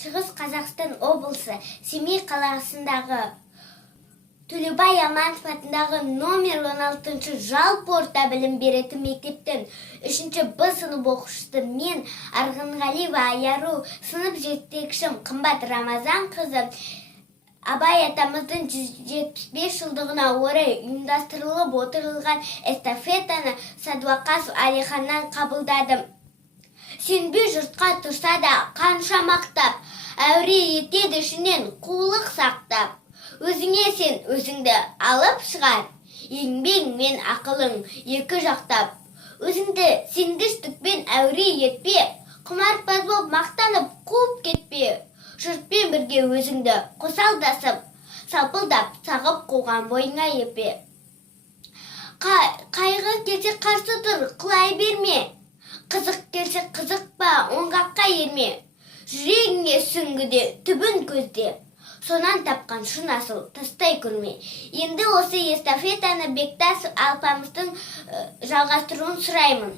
Шығыс Қазақстан облысы Семей қаласындағы Төлебай Аманов атындағы номер 16 жалпы орта білім беретін мектептің 3 Б сынып оқушысы мен Арғынғалиева Аяру сынып жетекшім қымбат Рамазан қызы Абай атамыздың 175 жылдығына орай ұйымдастырылып отырылған эстафетаны Садуақасов Әлиханнан қабылдадым. Сенбе жұртқа тұрса да қанша мақтап, әуре етеді ішінен қулық сақтап. Өзіңе сен өзіңді алып шығар, еңбең мен ақылың екі жақтап. Өзіңді сенгіштікпен әуре етпе, құмарпаз болып мақтанып қуып кетпе. Жұртпен бірге өзіңді қосалдасып, салпылдап сағып қуған бойыңа епе. Қайғы келсе қарсы тұр, құлай берме. Қызық келсе қызықпа, оңғаққа ерме. Жүрегіңе сүңгіде, түбін көзде. Сонан тапқан шын асыл тастай көрме. Енді осы эстафетаны Бектас алпамыздың жалғастыруын сұраймын.